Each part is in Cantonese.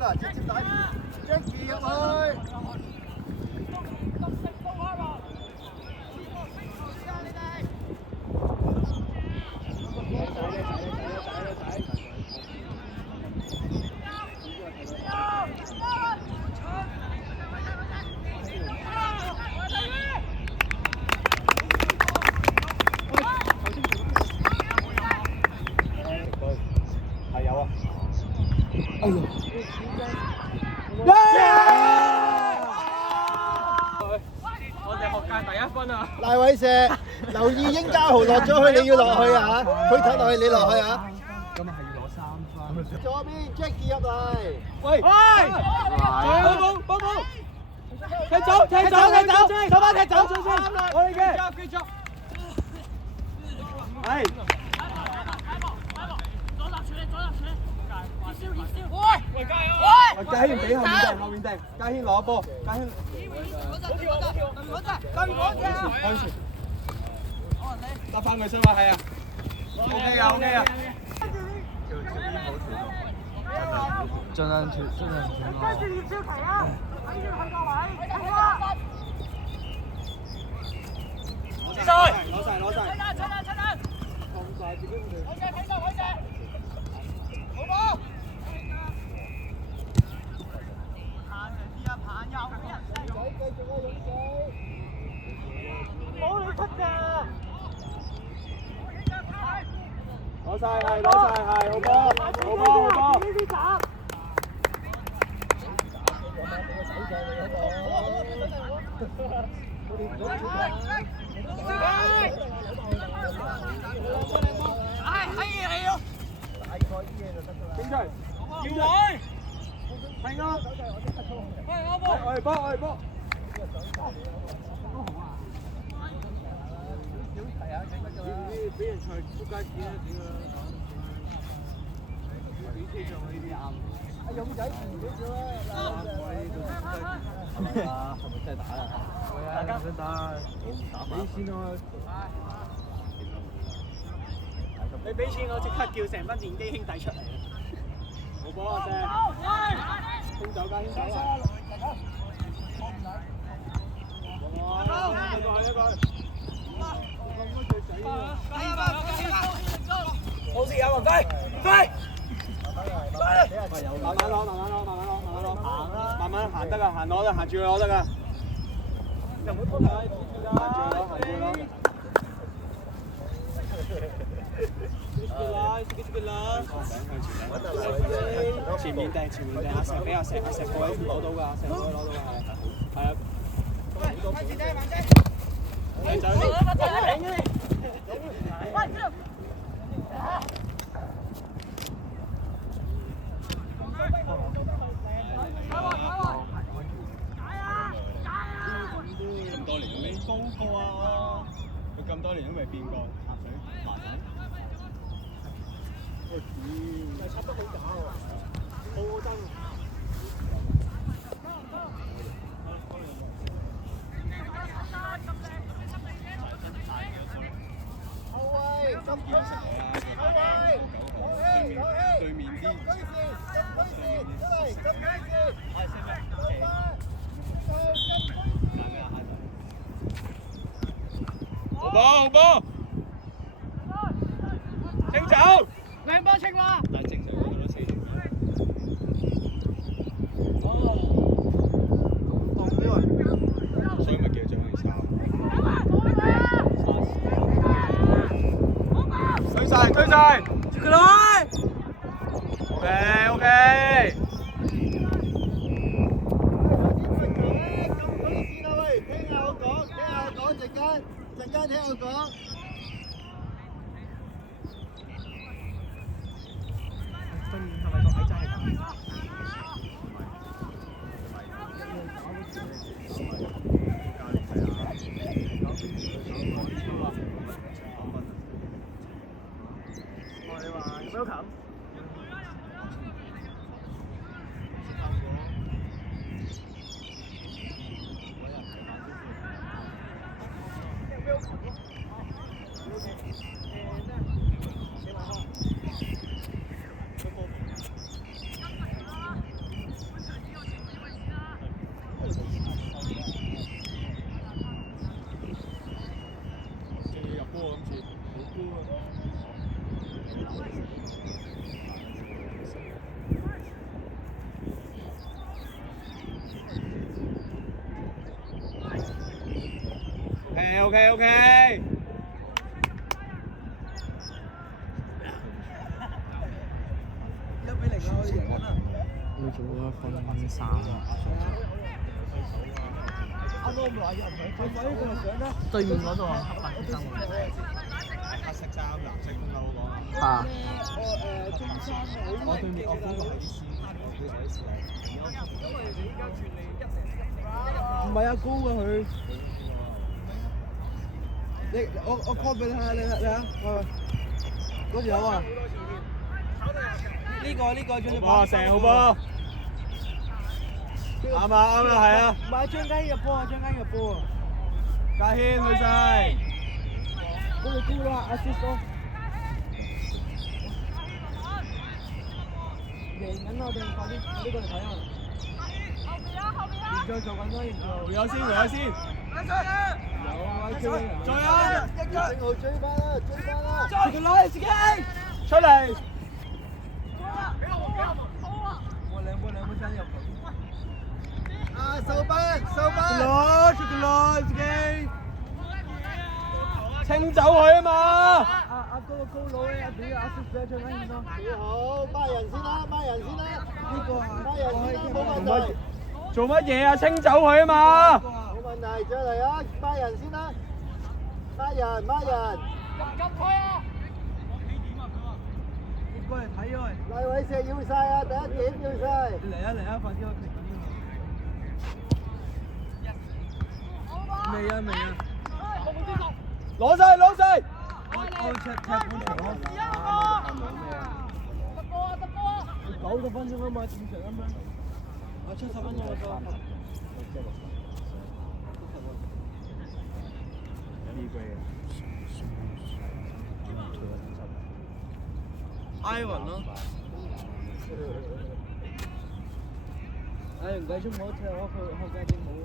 啦，直接打 Jackie 入去。係有啊！哎呀！我哋學界第一分啊！賴偉石，留意英家豪落咗去，你要落去啊！佢踢落去，你落去啊！咁啊係要攞3分。左邊 Jackie 入嚟。喂！幫補！踢走！手把踢走！我哋嘅。繼續。係。喂！加油！嘉軒俾後面定，嘉軒攞波，嘉軒。得翻佢先嘛，係啊。OK 啊。盡量斷咯。跟住葉少琪啊，睇住佢個位，好啊！攞晒。出啦！放曬自己佢哋。好嘅，好波！冇你出㗎！攞晒係，好波！呢啲打！點解？要位！係啊！我哋波！俾人除出街紙啦，點啊？俾車上去呢啲啱。阿勇仔遲少少啦。係咪真係打啦？大家想打，俾錢我。你俾錢我即刻叫成班電機兄弟出嚟。好波啊！兄走㗎，兄走啊！一個。好事有黃雞，飛！慢慢攞，慢慢行得㗎，行住佢攞得㗎。又唔好拖大，行住攞。good 啦。前面掟，阿石俾阿石過嚟攞到㗎，阿石可以攞到㗎，係啊。咁多年都未高過啊！佢咁多年都未變過，插水麻疹。插得好假喎，好真。後衞，執佢先。後衞，對面啲。執佢先，出嚟，執佢先。好波！清走，靚波清啦！但正常我都4點。所以咪叫張藝莎。推晒，接佢來。OK。陣間聽我講。對面係咪個位真係咁？你話有冇琴？ OK。1-0啊！我哋贏緊啊！要做一分3啊！啱啱話入去，佢仔佢咪上咧？對面嗰度啊，黑白衫啊！黑色衫、藍色風褸嗰個。啊！中山我對面我嗰個係唔係啊，高啊佢。我 call 俾你睇下，你睇，嗰條友啊！呢個張哇，成號波！啱啊，係啊！唔係張家欣入波啊，張家欣入波啊！家軒去晒，高啦，assist 咯！贏緊我哋，快啲呢個嚟睇啊！現在做緊啦，回有先。再啊！正號追翻啦！自己攞自己出嚟！我兩波真入球。收班！出個攞自己清走佢啊嘛！阿嗰個高佬咧，俾阿叔俾張緊先咯。幾好，孖人先啦！呢個孖人先啦，冇問題。做乜嘢啊？清走佢啊嘛！冇問題，再嚟啊！孖人先啦，孖人。你過嚟睇啊！賴偉石要晒啊！第一點要晒。嚟啊！快啲去評緊未啊！攞晒！我踢半場咯。90分鐘啊嘛，正常啊嘛。70分鐘我咗。Ivan 咯。唔計中我踢我後家正好咯。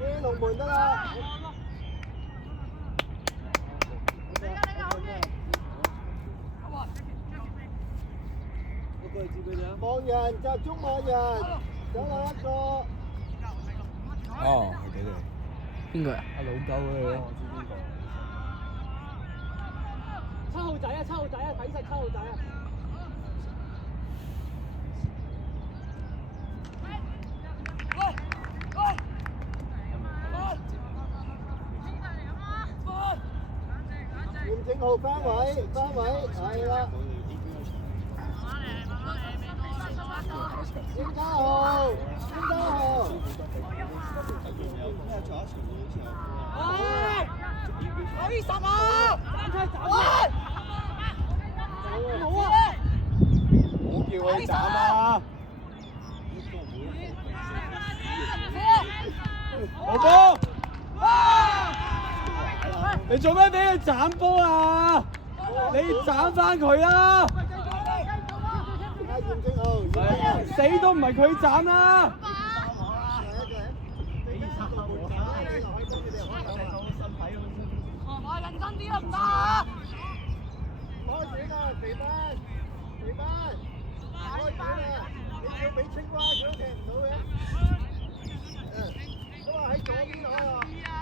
啲龍門得啦。望人集中望人，走落一個。哦，係佢哋。邊個啊？阿老狗啊！7號仔啊，睇實7號仔啊！嚴正浩翻位，係啦。應家豪。可以10啊！好啊！我叫佢斬啊！老波！你做咩俾佢斬波啊？你斬翻佢啦！嚴正浩，死都唔係佢斬啦！認真啲啊，唔得啊！開始啦，肥班，開始啦！你要俾青蛙佢都踢唔到嘅。都話喺左邊開啊！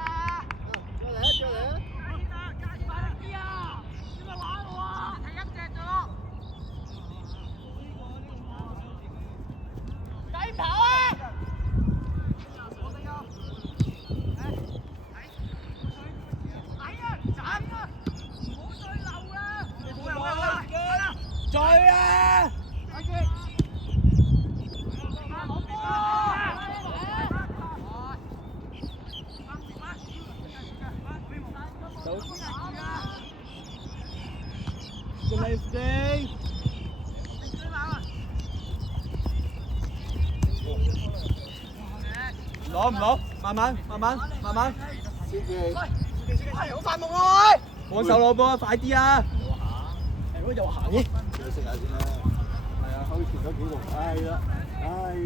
再嚟啊！快啲啊！點解玩我啊？係一隻啫咯！繼續跑啊！再啊！個 left day 攞唔攞？慢慢。先至。好快夢啊！幫手攞波，快啲啊！又行嘅。你食下先啦。係啊，可以傳咗幾路。係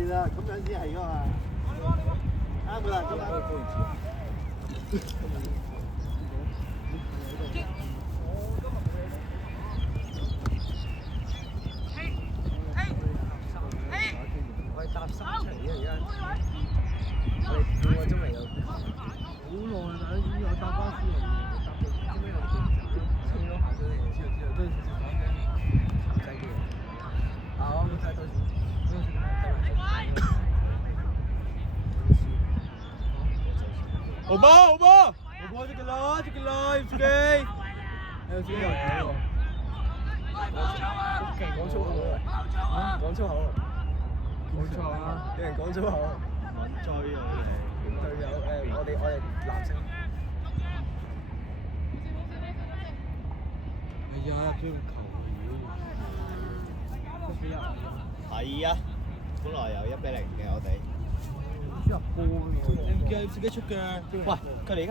啦，咁樣先係噶嘛。啱噶啦，咁啱。好波，好波，好波，出嘅啦，出嘅啦，出嘅。有自己又睇喎。講粗口啊！講粗口啊！冇錯啊！有人講粗口。追啊你！隊友我哋男性。哎呀，追個球係啊，本來有1-0嘅我哋。入波喎！你唔記得自己出嘅？喂，佢哋而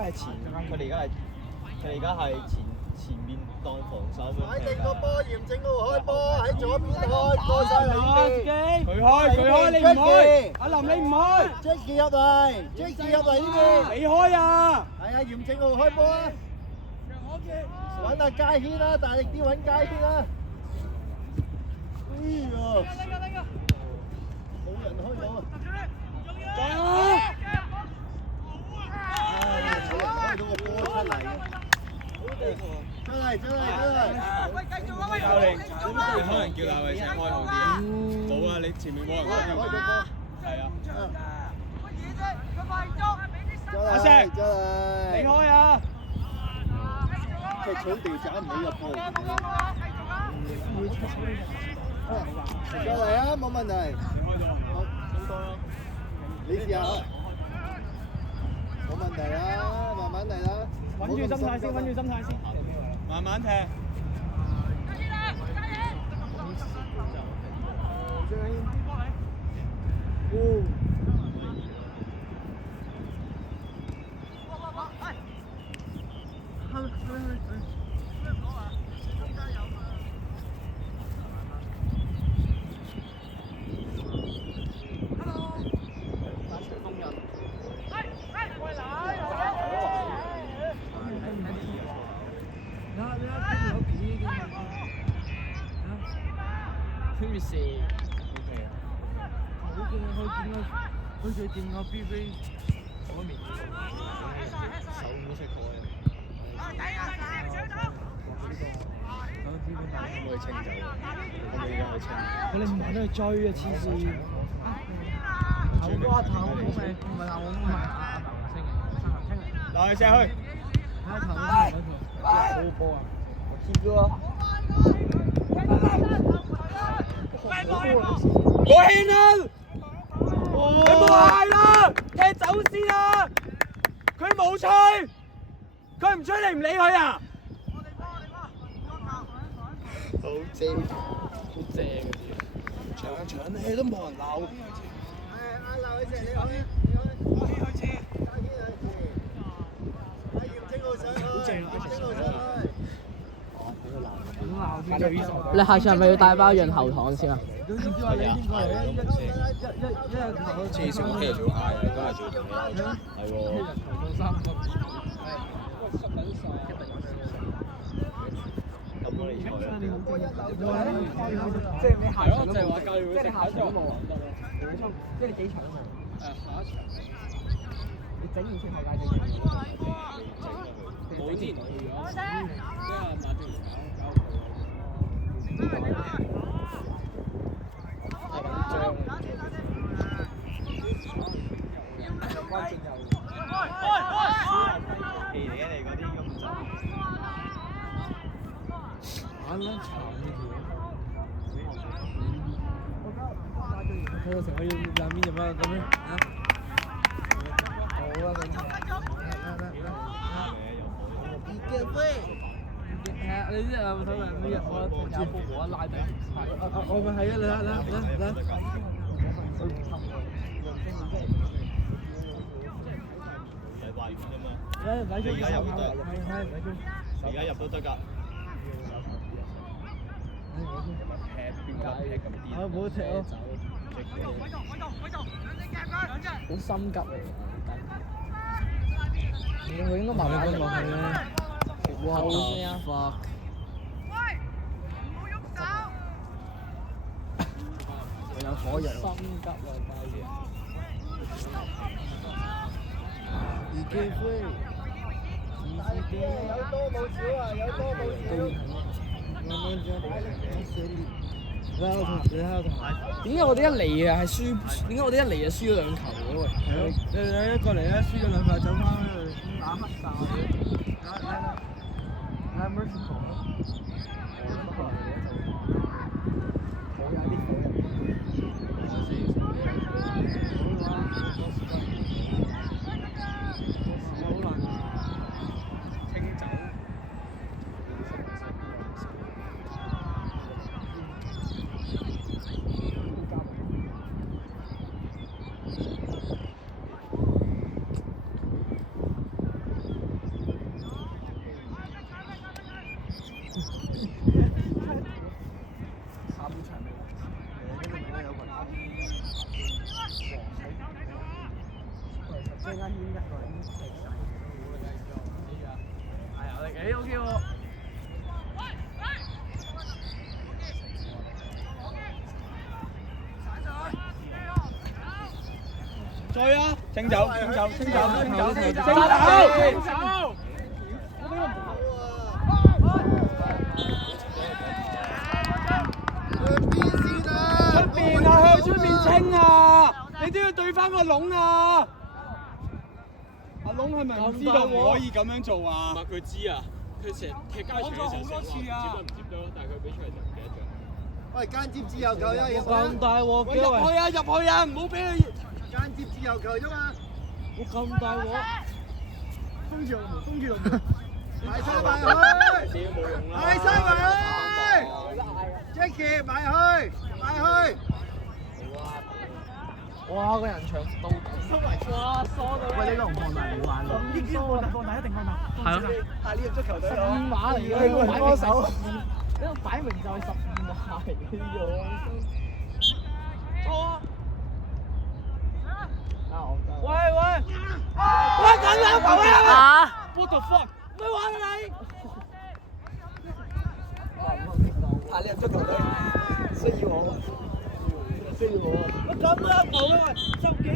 家係前面當防守咁樣。擺定個波，嚴正路開波喺左邊開，過晒嚟呢邊。佢開，你唔開。阿林你唔開。Jackie 入嚟呢邊。你開啊！係啊，嚴正路開波啊！揾阿佳軒啦，大力啲揾佳軒啦。哎呀！冇人開到啊！開到個波出嚟。出嚟！教練，你可能叫賴偉成開好啲啊！冇啊，你前面冇人開到波。係啊。阿石，你開啊！佢草地斬唔起入波。過嚟啊，冇問題。你試下。冇問題啦，慢慢嚟啦。穩住心態先。慢慢踢。好似電個 B B 嗰面手唔識開。我清走，我哋而家去清。我哋唔係都去追啊！黐線。頭瓜頭冇咩？唔係頭冇咩？阿頭清嚟，落去射去。睇頭嗰條好波啊！我 keep 咗啊！我獻啊！你冇嗌啦，踢走先啦！佢冇吹，佢唔吹你唔理佢啊！好正，搶氣都冇人鬧。阿劉偉成你開。你下次係咪要帶包潤喉糖先啊？總之話你邊個嚟咧？一黐線，我聽日仲要嗌啊，都係做同你係喎。咁多年賽即係你下場就係話教練會食下場冇即係你幾場都冇。下一場你整完先後界整。冇之前退咗，即係馬俊佢個成個要兩邊入啊咁樣啊！好啊，係啊，你知有冇睇每日我有波我拉低，我咪係啊！你而家入都得，而家入都得㗎。唔好踢咯！好心急嚟。佢應該慢慢落去咧。哇！好咩啊？有火藥。心急啊！自己飛，有多冇少啊！有多冇少。慢慢將你喺度點解我哋一嚟啊係輸？點解我哋一嚟就輸咗2球嘅喂？你一過嚟咧，輸咗2球走翻去。打黑哨，你係 Murphy 講咯，我有啲火清酒。即係間一個人食晒，係啊，你幾 OK 喎？追啊！清走，清走，清走，清走，清走，清走！出邊啊，向出邊清啊！你都要對翻個籠啊！阿籠係咪唔知道唔可以咁樣做啊？唔係佢知啊，佢成日踢街場嘅時候成日話接都唔接到，但係佢俾出嚟就唔記得咗。喂，間接自由球啊！咁大鑊喂，嘅入去啊，入去啊，唔好俾佢。間接自由球啫嘛，我咁大鑊，封住龍門，封住龍門，埋晒埋去，死都冇用啦。埋晒埋去，Jackie 埋去，埋去。哇！個人牆到哇疏到，喂！呢個唔放大冇玩咯，呢個放大一定放大，係咯，下呢個足球隊12碼嚟嘅，呢個歌手，呢個擺明就係12碼嚟嘅呢個。錯啊！喂喂，喂緊兩球啊 ！What the fuck？咩玩啊你？下呢個足球隊需要我，需要我。乜咁啊？冇啊！十幾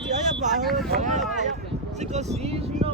條喺入埋去，食個屎算啦！